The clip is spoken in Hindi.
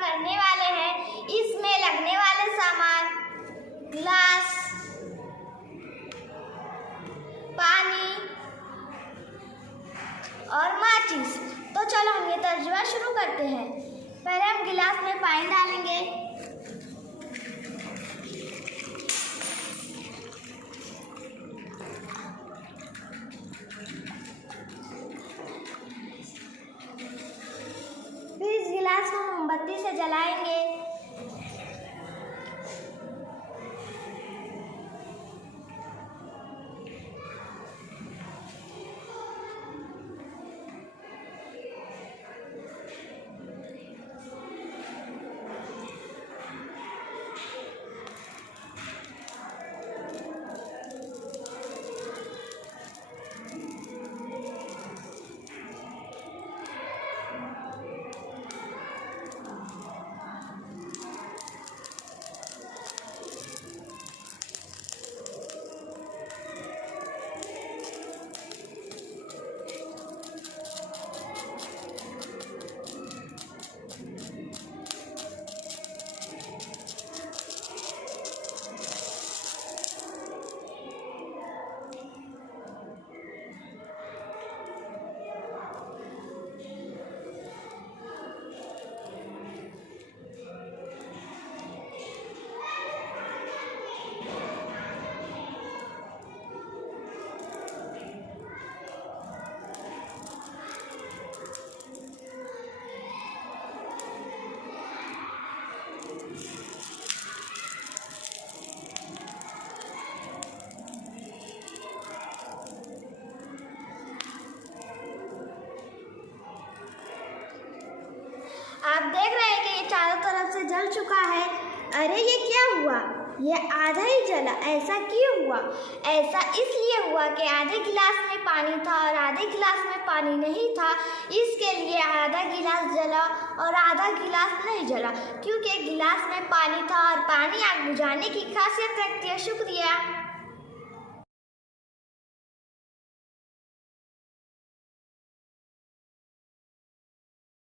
करने वाले हैं। इसमें लगने वाले सामान ग्लास, पानी और माचिस। तो चलो हम ये तर्जुमा शुरू करते हैं। पहले हम गिलास में पानी डालेंगे, फिर इस गिलास को मोमबत्ती से जलाएंगे। आप देख रहे हैं कि ये चारों तरफ से जल चुका है। अरे ये क्या हुआ? ये आधा ही जला, ऐसा क्यों हुआ? ऐसा इसलिए हुआ कि आधे गिलास में पानी था और आधे गिलास में पानी नहीं था। इसके लिए आधा गिलास जला और आधा गिलास नहीं जला, क्योंकि गिलास में पानी था और पानी आग बुझाने की खासियत रखती है। शुक्रिया।